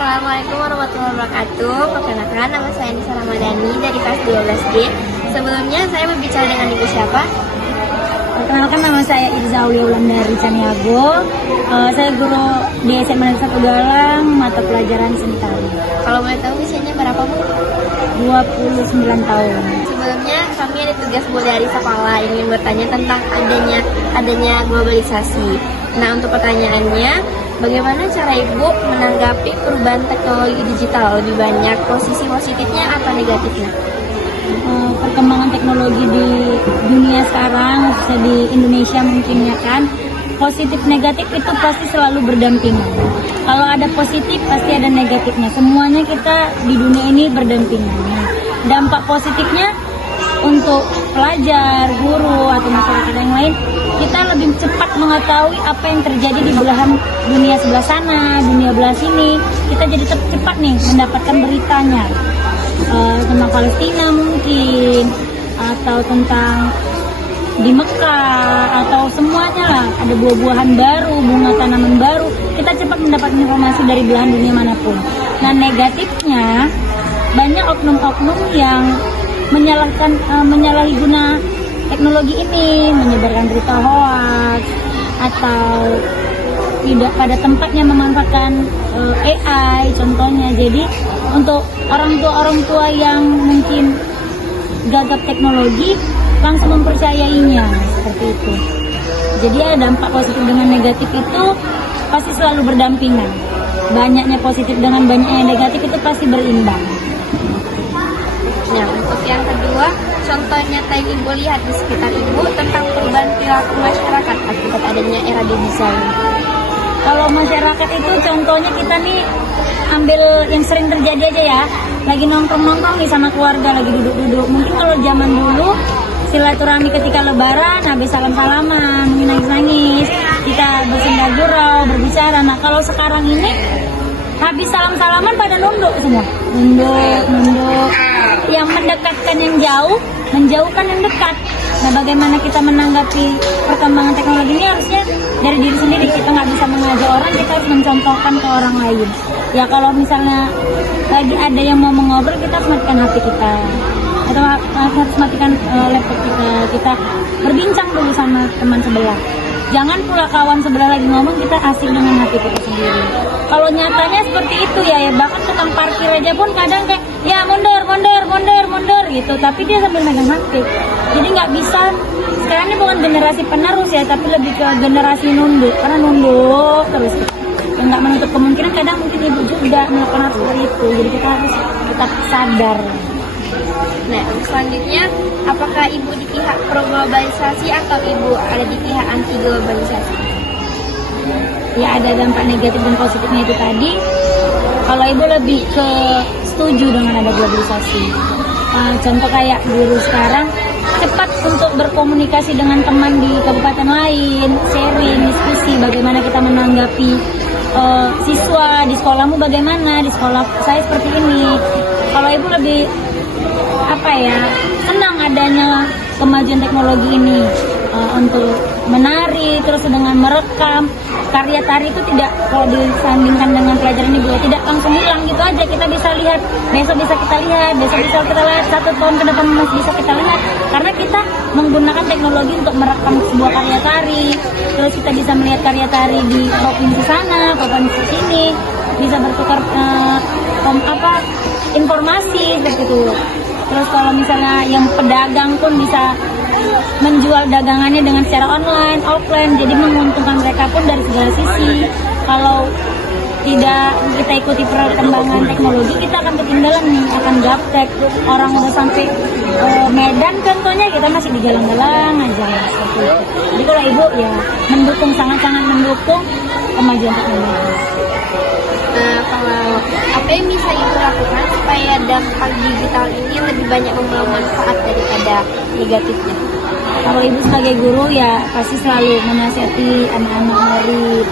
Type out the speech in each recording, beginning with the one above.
Assalamualaikum warahmatullahi wabarakatuh. Perkenalkan, nama saya Nisa Ramadhani dari kelas 12D. Sebelumnya saya berbicara dengan ibu siapa? Perkenalkan, nama saya Irza Aulia Wulandari Caniago. Saya guru di SMA Negeri 1 Galang, mata pelajaran seni tari. Kalau boleh tahu usianya berapa, Bu? 29 tahun. Sebelumnya kami ada tugas Bu dari Sapala ingin bertanya tentang adanya globalisasi. Nah, untuk pertanyaannya, bagaimana cara Ibu menanggapi perubahan teknologi digital? Lebih banyak posisi positifnya atau negatifnya? Perkembangan teknologi di dunia sekarang, khususnya di Indonesia mungkin ya kan, positif negatif itu pasti selalu berdampingan. Kalau ada positif pasti ada negatifnya. Semuanya kita di dunia ini berdampingan. Dampak positifnya untuk pelajar, guru atau masyarakat yang lain, kita lebih cepat mengetahui apa yang terjadi di belahan dunia sebelah sana, dunia belah sini. Kita jadi cepat nih mendapatkan beritanya. Tentang Palestina mungkin, atau tentang di Mekah, atau semuanya lah, ada buah-buahan baru, bunga tanaman baru, kita cepat mendapatkan informasi dari belahan dunia manapun. Nah, negatifnya banyak oknum-oknum yang menyalahi guna teknologi ini, menyebarkan berita hoax atau tidak pada tempatnya memanfaatkan AI contohnya. Jadi untuk orang tua yang mungkin gagap teknologi langsung mempercayainya seperti itu. Jadi ada dampak positif dengan negatif itu pasti selalu berdampingan. Banyaknya positif dengan banyaknya negatif itu pasti berimbang. Nah, untuk yang kedua, contoh nyata yang Ibu lihat di sekitar Ibu tentang perubahan perilaku masyarakat akibat adanya era digital. Kalau masyarakat itu contohnya kita nih ambil yang sering terjadi aja ya, lagi nongkrong nih sama keluarga, lagi duduk-duduk. Mungkin kalau zaman dulu silaturahmi ketika lebaran, habis salam-salaman, nangis-nangis, kita bersenda gurau, berbicara. Nah, kalau sekarang ini habis salam-salaman pada nunduk semua, nunduk. Yang mendekatkan yang jauh, menjauhkan yang dekat. Nah, bagaimana kita menanggapi perkembangan teknologi ini harusnya dari diri sendiri. Kita nggak bisa mengajak orang, kita harus mencontohkan ke orang lain. Ya, kalau misalnya lagi ada yang mau mengobrol, kita harus matikan HP kita, atau harus matikan laptop kita berbincang dulu sama teman sebelah. Jangan pula kawan sebelah lagi ngomong, kita asik dengan HP kita sendiri. Kalau nyatanya seperti itu ya, bahkan tukang parkir aja pun kadang kayak, ya mundur gitu, tapi dia sambil megang HP. Jadi nggak bisa, sekarang ini bukan generasi penerus ya, tapi lebih ke generasi nunduk, karena nunduk terus. Ya, nggak menutup kemungkinan kadang mungkin ibu juga melakukan hal seperti itu. Jadi kita harus sadar. Nah, selanjutnya, apakah Ibu di pihak pro globalisasi atau Ibu ada di pihak anti globalisasi? Ya, ada dampak negatif dan positifnya itu tadi. Kalau Ibu lebih ke setuju dengan ada globalisasi. Contoh kayak guru sekarang cepat untuk berkomunikasi dengan teman di kabupaten lain, sharing, diskusi bagaimana kita menanggapi siswa di sekolahmu, bagaimana di sekolah saya seperti ini. Kalau Ibu lebih senang adanya kemajuan teknologi ini untuk menari, terus dengan merekam karya tari itu tidak, kalau disandingkan dengan pelajaran ibu, tidak langsung hilang gitu aja. Kita bisa lihat, besok bisa kita lihat, 1 tahun ke depan masih bisa kita lihat, karena kita menggunakan teknologi untuk merekam sebuah karya tari. Terus kita bisa melihat karya tari di provinsi sana, provinsi sini, bisa bertukar informasi seperti itu. Terus kalau misalnya yang pedagang pun bisa menjual dagangannya dengan secara online, offline, jadi menguntungkan mereka pun dari segala sisi. Kalau tidak kita ikuti perkembangan teknologi, kita akan ketinggalan nih, akan gaptek. Orang udah sampai Medan contohnya, kita masih di jalan-jalan aja seperti itu. Jadi kalau ibu ya mendukung, sangat-sangat mendukung kemajuan teknologi. Kalau apa yang bisa Ibu lakukan supaya dampak digital ini lebih banyak membawa manfaat daripada negatifnya? Kalau ibu sebagai guru ya pasti selalu menasihati anak-anak murid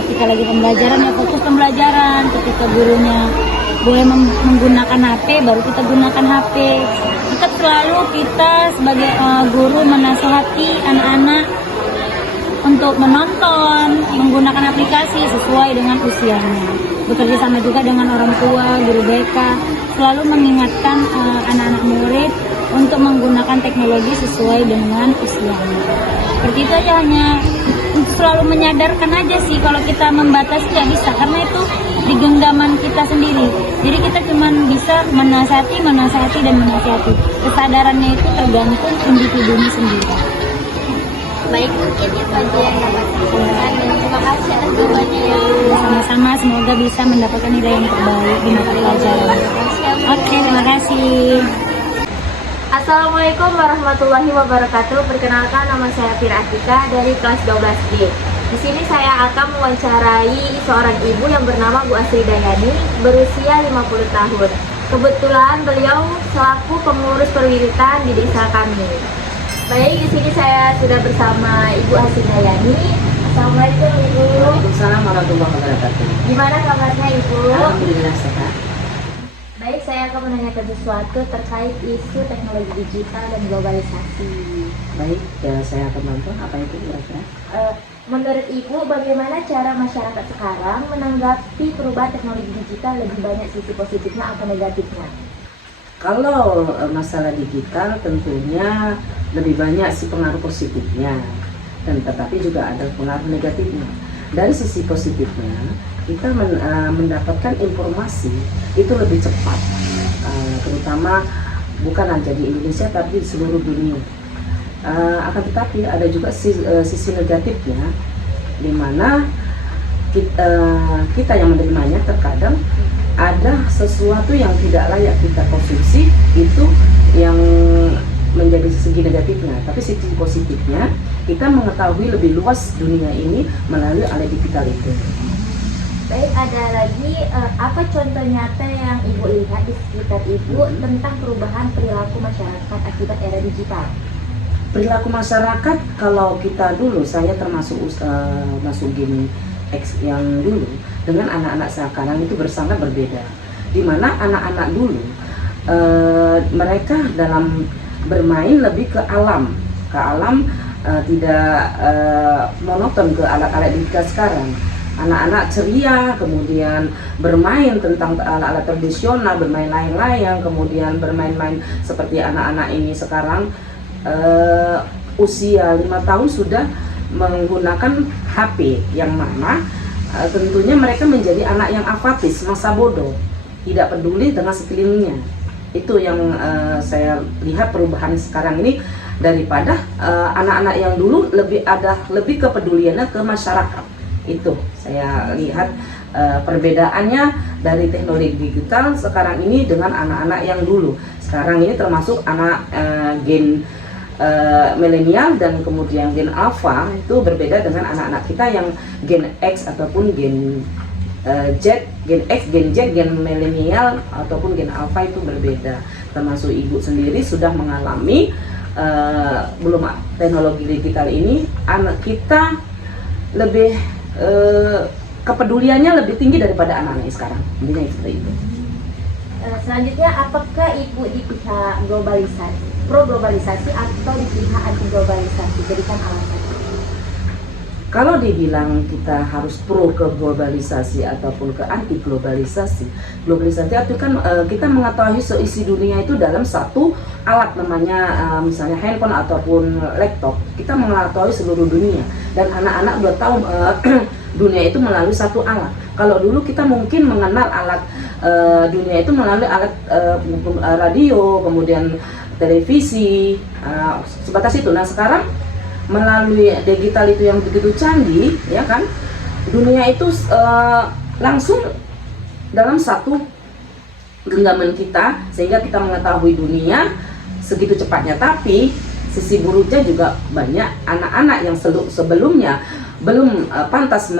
ketika lagi pembelajaran ya fokus pembelajaran. Ketika gurunya boleh menggunakan HP, baru kita gunakan HP. Tetap selalu kita sebagai guru menasihati anak-anak untuk untuk menonton, menggunakan aplikasi sesuai dengan usianya. Bekerja sama juga dengan orang tua, guru BK, selalu mengingatkan anak-anak murid untuk menggunakan teknologi sesuai dengan usianya. Seperti itu aja, hanya untuk selalu menyadarkan aja sih, kalau kita membatasi nggak bisa, karena itu di genggaman kita sendiri. Jadi kita cuma bisa menasihati, dan menasihati. Kesadarannya itu tergantung individunya sendiri. Baik, mungkin itu aja yang dapat saya sampaikan, dan terima kasih atas jawabannya ya. Sama-sama, semoga bisa mendapatkan nilai yang terbaik di mata pelajaran. Oke, terima kasih. Assalamualaikum warahmatullahi wabarakatuh. Perkenalkan, nama saya Fira Atika dari kelas 12D. Di sini saya akan mewawancarai seorang ibu yang bernama Bu Asri Dayani, berusia 50 tahun. Kebetulan beliau selaku pengurus perwiritan di desa kami. Baik, di sini saya sudah bersama Ibu Asri Dayani. Assalamualaikum Ibu. Waalaikumsalam warahmatullahi wabarakatuh. Gimana kabarnya Ibu? Alhamdulillah sehat. Baik, saya akan menanyakan sesuatu terkait isu teknologi digital dan globalisasi. Baik, saya akan bantu. Apa itu kira-kira? Menurut Ibu, bagaimana cara masyarakat sekarang menanggapi perubahan teknologi digital, lebih banyak sisi positifnya atau negatifnya? Kalau masalah digital tentunya lebih banyak sih pengaruh positifnya, dan tetapi juga ada pengaruh negatifnya. Dari sisi positifnya, kita mendapatkan informasi itu lebih cepat, terutama bukan hanya di Indonesia tapi di seluruh dunia. Akan tetapi ada juga sisi negatifnya, di mana kita yang menerimanya terkadang ada sesuatu yang tidak layak kita konsumsi, itu yang menjadi segi negatifnya. Tapi sisi positifnya, kita mengetahui lebih luas dunia ini melalui alat digital itu. Baik, ada lagi apa contoh nyata yang Ibu lihat di sekitar Ibu tentang perubahan perilaku masyarakat akibat era digital? Perilaku masyarakat, kalau kita dulu, saya termasuk masuk game X yang dulu, dengan anak-anak sekarang itu sangat berbeda. Dimana anak-anak dulu mereka dalam bermain lebih ke alam, tidak monoton ke alat-alat digital sekarang. Anak-anak ceria, kemudian bermain tentang alat-alat tradisional, bermain layang-layang, kemudian bermain-main seperti anak-anak ini sekarang usia 5 tahun sudah menggunakan HP, yang mana tentunya mereka menjadi anak yang apatis, masa bodoh, tidak peduli dengan sekelilingnya. Itu yang saya lihat perubahan sekarang ini, daripada anak-anak yang dulu lebih kepeduliannya ke masyarakat. Itu saya lihat perbedaannya dari teknologi digital sekarang ini dengan anak-anak yang dulu. Sekarang ini termasuk anak gen milenial dan kemudian gen alpha, itu berbeda dengan anak-anak kita yang gen X ataupun gen Z, gen X, gen Z, gen milenial ataupun gen alpha, itu berbeda. Termasuk ibu sendiri sudah mengalami belum teknologi digital ini, anak kita lebih kepeduliannya lebih tinggi daripada anak-anak sekarang. Intinya seperti itu. Selanjutnya, apakah Ibu di pihak globalisasi, pro globalisasi atau di pihak anti globalisasi? Berikan alasan. Kalau dibilang kita harus pro ke globalisasi ataupun ke anti globalisasi, itu kan kita mengetahui seisi dunia itu dalam satu alat, namanya misalnya handphone ataupun laptop. Kita mengetahui seluruh dunia, dan anak-anak udah tahu dunia itu melalui satu alat. Kalau dulu kita mungkin mengenal alat dunia itu melalui alat radio, kemudian televisi, sebatas itu. Nah sekarang melalui digital itu yang begitu canggih, ya kan, dunia itu langsung dalam satu genggaman kita, sehingga kita mengetahui dunia segitu cepatnya. Tapi sisi buruknya juga banyak. Anak-anak yang sebelumnya belum pantas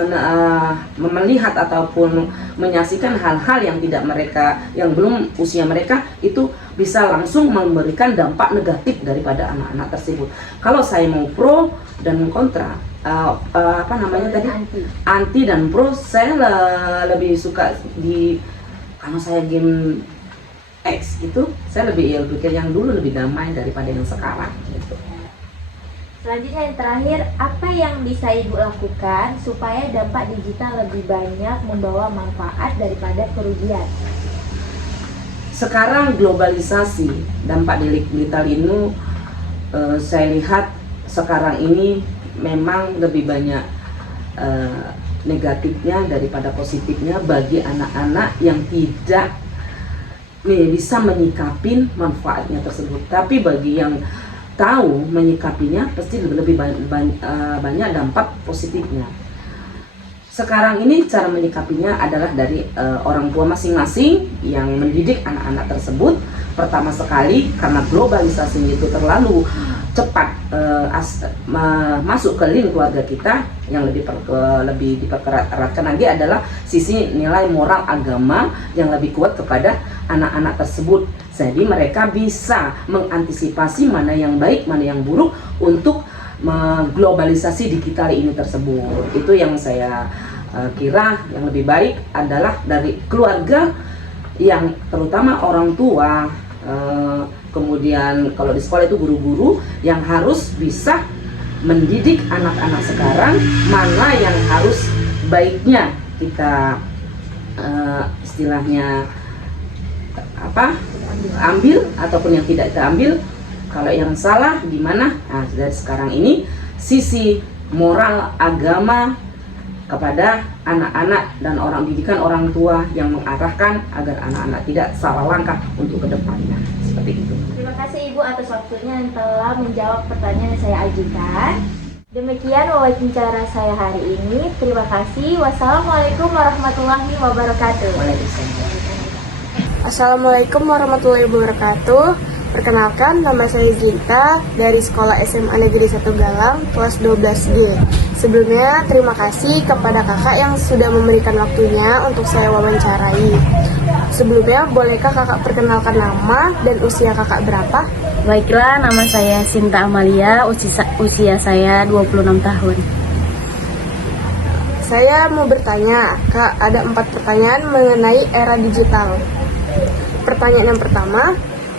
melihat ataupun menyaksikan hal-hal yang tidak mereka, yang belum usia mereka, itu bisa langsung memberikan dampak negatif daripada anak-anak tersebut. Kalau saya mau pro dan kontra, apa namanya tadi, anti dan pro, saya lebih suka kalau saya game X itu, saya lebih pikir yang dulu lebih damai daripada yang sekarang gitu. Selanjutnya yang terakhir, apa yang bisa Ibu lakukan supaya dampak digital lebih banyak membawa manfaat daripada kerugian? Sekarang globalisasi, dampak digital ini saya lihat sekarang ini memang lebih banyak negatifnya daripada positifnya bagi anak-anak yang tidak bisa menyikapin manfaatnya tersebut. Tapi bagi yang tahu menyikapinya pasti lebih banyak dampak positifnya. Sekarang ini cara menyikapinya adalah dari orang tua masing-masing yang mendidik anak-anak tersebut. Pertama sekali, karena globalisasi itu terlalu cepat masuk ke link keluarga kita, yang lebih diperkeratkan lagi adalah sisi nilai moral agama yang lebih kuat kepada anak-anak tersebut. Jadi mereka bisa mengantisipasi mana yang baik, mana yang buruk untuk globalisasi digital ini tersebut. Itu yang saya kira yang lebih baik adalah dari keluarga, yang terutama orang tua, kemudian kalau di sekolah itu guru-guru yang harus bisa mendidik anak-anak sekarang mana yang harus baiknya kita istilahnya ambil ataupun yang tidak kita ambil. Kalau yang salah di mana? Nah, dari sekarang ini sisi moral agama kepada anak-anak dan didikan orang tua yang mengarahkan agar anak-anak tidak salah langkah untuk kedepannya. Seperti itu. Terima kasih Ibu atas waktunya yang telah menjawab pertanyaan yang saya ajukan. Demikian wawancara saya hari ini. Terima kasih. Wassalamualaikum warahmatullahi wabarakatuh. Assalamualaikum warahmatullahi wabarakatuh. Perkenalkan, nama saya Zinta dari Sekolah SMA Negeri 1 Galang, kelas 12G. Sebelumnya, terima kasih kepada kakak yang sudah memberikan waktunya untuk saya wawancarai. Sebelumnya, bolehkah kakak perkenalkan nama dan usia kakak berapa? Baiklah, nama saya Sinta Amalia, usia saya 26 tahun. Saya mau bertanya, Kak, ada 4 pertanyaan mengenai era digital. Pertanyaan yang pertama,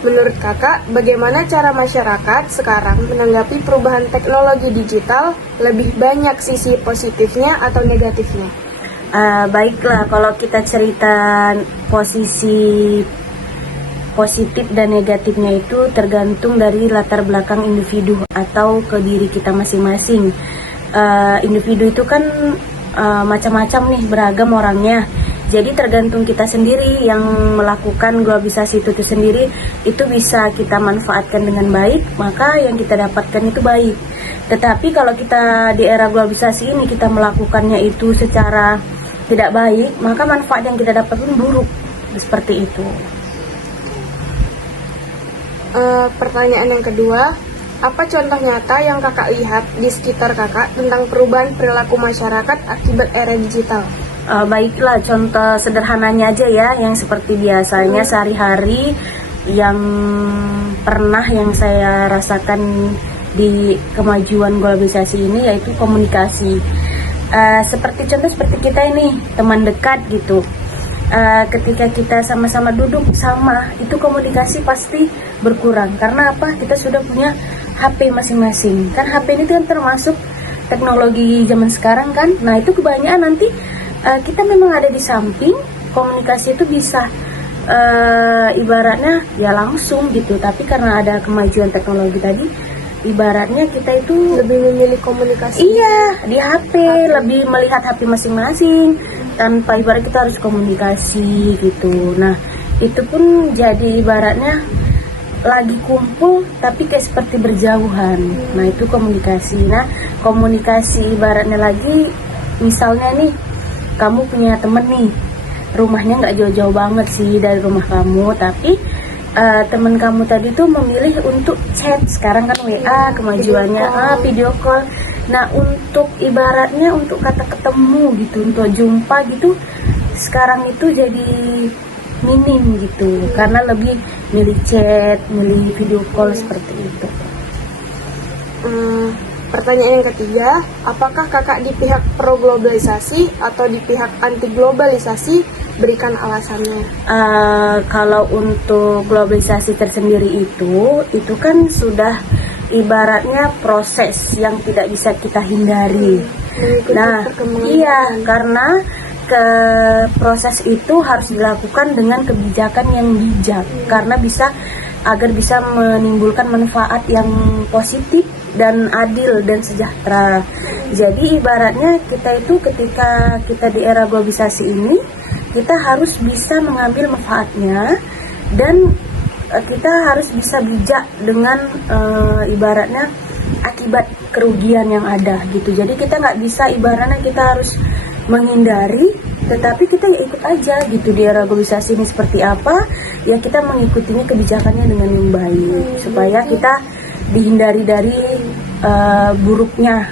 menurut kakak, bagaimana cara masyarakat sekarang menanggapi perubahan teknologi digital? Lebih banyak sisi positifnya atau negatifnya? Baiklah, kalau kita cerita posisi positif dan negatifnya itu tergantung dari latar belakang individu atau ke diri kita masing-masing. Individu itu kan macam-macam nih, beragam orangnya. Jadi tergantung kita sendiri yang melakukan globalisasi itu sendiri, itu bisa kita manfaatkan dengan baik, maka yang kita dapatkan itu baik. Tetapi kalau kita di era globalisasi ini kita melakukannya itu secara tidak baik, maka manfaat yang kita dapat pun buruk. Seperti itu. Pertanyaan yang kedua, apa contoh nyata yang kakak lihat di sekitar kakak tentang perubahan perilaku masyarakat akibat era digital? Baiklah, contoh sederhananya aja ya, yang seperti biasanya sehari-hari yang pernah yang saya rasakan di kemajuan globalisasi ini, yaitu komunikasi. Seperti kita ini teman dekat gitu. Ketika kita sama-sama duduk sama, itu komunikasi pasti berkurang. Karena apa? Kita sudah punya HP masing-masing. Kan HP ini kan termasuk teknologi zaman sekarang kan. Nah, itu kebanyakan nanti kita memang ada di samping, komunikasi itu bisa ibaratnya ya langsung gitu. Tapi karena ada kemajuan teknologi tadi, ibaratnya kita itu Lebih memilih komunikasi? iya di HP, lebih melihat HP masing-masing tanpa ibarat kita harus komunikasi gitu. Nah, itu pun jadi ibaratnya lagi kumpul tapi kayak seperti berjauhan. Nah, itu komunikasi. Nah, komunikasi ibaratnya lagi, misalnya nih kamu punya temen nih, rumahnya nggak jauh-jauh banget sih dari rumah kamu, tapi temen kamu tadi tuh memilih untuk chat. Sekarang kan WA kemajuannya, video call. Nah, untuk ibaratnya untuk kata ketemu gitu, untuk jumpa gitu, sekarang itu jadi minim gitu, karena lebih milih chat, milih video call seperti itu. Pertanyaan yang ketiga, apakah kakak di pihak pro globalisasi atau di pihak anti globalisasi? Berikan alasannya. Kalau untuk globalisasi tersendiri itu kan sudah ibaratnya proses yang tidak bisa kita hindari. Nah, iya, karena proses itu harus dilakukan dengan kebijakan yang bijak, karena agar bisa menimbulkan manfaat yang positif dan adil dan sejahtera. Jadi ibaratnya kita itu ketika kita di era globalisasi ini, kita harus bisa mengambil manfaatnya dan kita harus bisa bijak dengan ibaratnya akibat kerugian yang ada gitu. Jadi kita nggak bisa ibaratnya kita harus menghindari, tetapi kita ya ikut aja gitu di era globalisasi ini seperti apa, ya kita mengikutinya kebijakannya dengan yang baik supaya kita dihindari dari buruknya.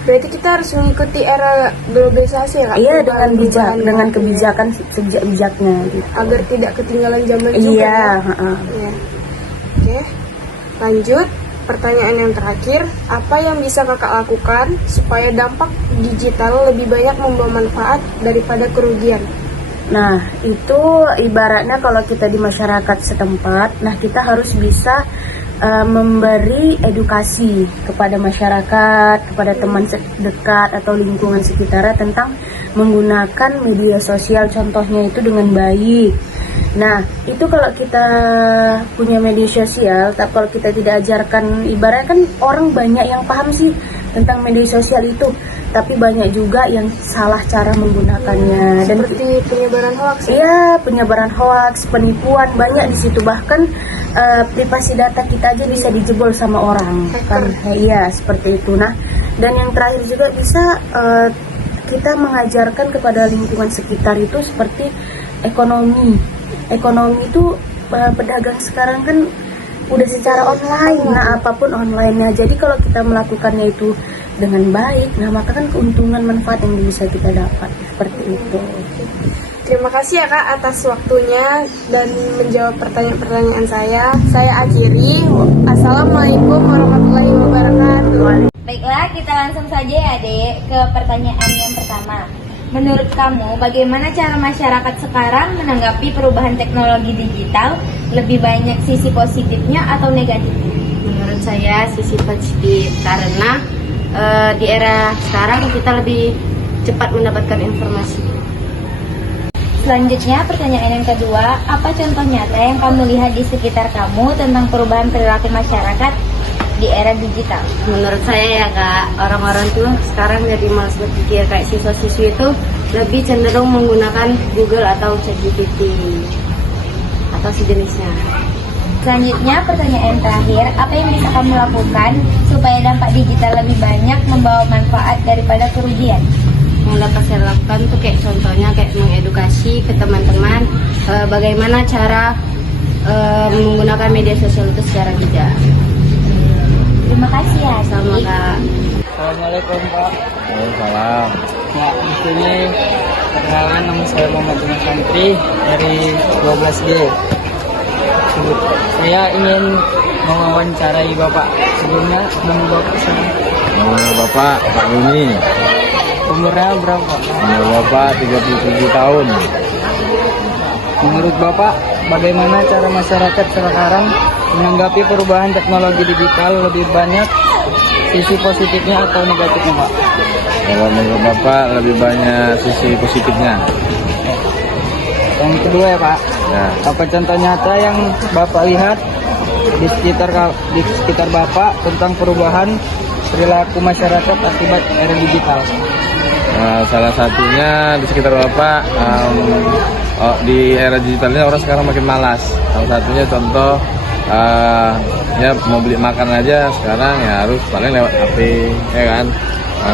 Berarti kita harus mengikuti era globalisasi ya, Kak? Iya, dengan bijak, dengan kebijakan bijak-bijaknya gitu. Agar tidak ketinggalan zaman juga. Iya, Ya. Oke, lanjut. Pertanyaan yang terakhir, apa yang bisa kakak lakukan supaya dampak digital lebih banyak membawa manfaat daripada kerugian? Nah, itu ibaratnya kalau kita di masyarakat setempat, nah kita harus bisa memberi edukasi kepada masyarakat, kepada teman dekat atau lingkungan sekitarnya tentang menggunakan media sosial, contohnya itu dengan baik. Nah, itu kalau kita punya media sosial, tapi kalau kita tidak ajarkan, ibaratnya kan orang banyak yang paham sih tentang media sosial itu, tapi banyak juga yang salah cara menggunakannya. Dan Seperti penyebaran hoax. iya, penyebaran hoax, penipuan banyak di situ, bahkan privasi data kita aja bisa dijebol sama orang kan. Iya, seperti itu. Nah, dan yang terakhir juga bisa kita mengajarkan kepada lingkungan sekitar itu seperti ekonomi itu pedagang sekarang kan udah secara online. Nah, apapun online-nya. Jadi kalau kita melakukannya itu dengan baik, nah maka kan keuntungan manfaat yang bisa kita dapat seperti itu. Terima kasih ya Kak atas waktunya dan menjawab pertanyaan-pertanyaan saya. Saya akhiri. Assalamualaikum warahmatullahi wabarakatuh. Baiklah, kita langsung saja ya Dek ke pertanyaan yang pertama. Menurut kamu, bagaimana cara masyarakat sekarang menanggapi perubahan teknologi digital? Lebih banyak sisi positifnya atau negatifnya? Menurut saya sisi positif, karena di era sekarang kita lebih cepat mendapatkan informasi. Selanjutnya, pertanyaan yang kedua, apa contoh nyata yang kamu lihat di sekitar kamu tentang perubahan perilaku masyarakat di era digital? Menurut saya ya Kak, orang-orang tuh sekarang jadi malas berpikir, kayak siswa-siswi itu lebih cenderung menggunakan Google atau ChatGPT atau sejenisnya. Selanjutnya, pertanyaan terakhir, apa yang bisa kamu lakukan supaya dampak digital lebih banyak membawa manfaat daripada kerugian? Yang dapat saya lakukan tuh kayak contohnya kayak mengedukasi ke teman-teman bagaimana cara menggunakan media sosial itu secara bijak. Terima kasih ya. Sama Kak. Assalamualaikum Pak. Waalaikumsalam. Ya, di sini perkenalkan nama saya Muhammad Jumat Santri dari 12G. Saya ingin mewawancarai Bapak. Sebelumnya nama Bapak siapa? Nama Bapak Pak Yuni. Umurnya berapa? Umur Bapak 37 tahun. Menurut Bapak, bagaimana cara masyarakat sekarang menanggapi perubahan teknologi digital? Lebih banyak sisi positifnya atau negatifnya, Pak? Kalau menurut Bapak lebih banyak sisi positifnya. Yang kedua ya Pak, Ya. apa contoh nyata yang Bapak lihat di sekitar Bapak tentang perubahan perilaku masyarakat akibat era digital? Salah satunya di sekitar Bapak di era digital ini orang sekarang makin malas. Salah satunya contoh ya mau beli makan aja sekarang ya harus paling lewat HP, ya kan.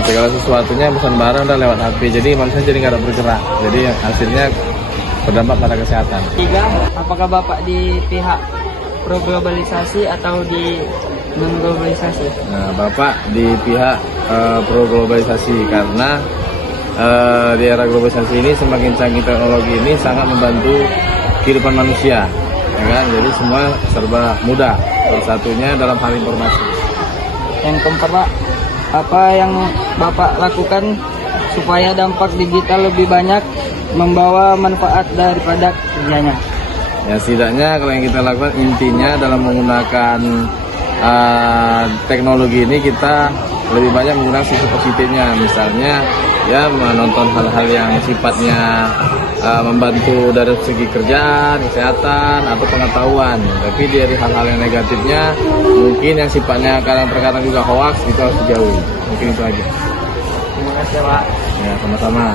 Segala sesuatunya pesan barang udah lewat HP, jadi manusia jadi nggak ada bergerak. Jadi hasilnya berdampak pada kesehatan. Tiga, apakah Bapak di pihak pro globalisasi atau di non globalisasi? Nah, Bapak di pihak pro globalisasi karena di era globalisasi ini semakin canggih teknologi ini sangat membantu kehidupan manusia, ya kan? Jadi semua serba mudah. Salah satunya dalam hal informasi. Yang keempat Pak, apa yang Bapak lakukan supaya dampak digital lebih banyak membawa manfaat daripada kerjanya? Ya setidaknya kalau yang kita lakukan intinya dalam menggunakan teknologi ini kita lebih banyak menggunakan sisi positifnya, misalnya ya menonton hal-hal yang sifatnya membantu dari segi kerjaan, kesehatan atau pengetahuan. Tapi dari hal-hal yang negatifnya, mungkin yang sifatnya kadang-kadang juga hoax, itu harus dijauhi. Mungkin itu aja. Terima kasih Pak. Ya, sama-sama.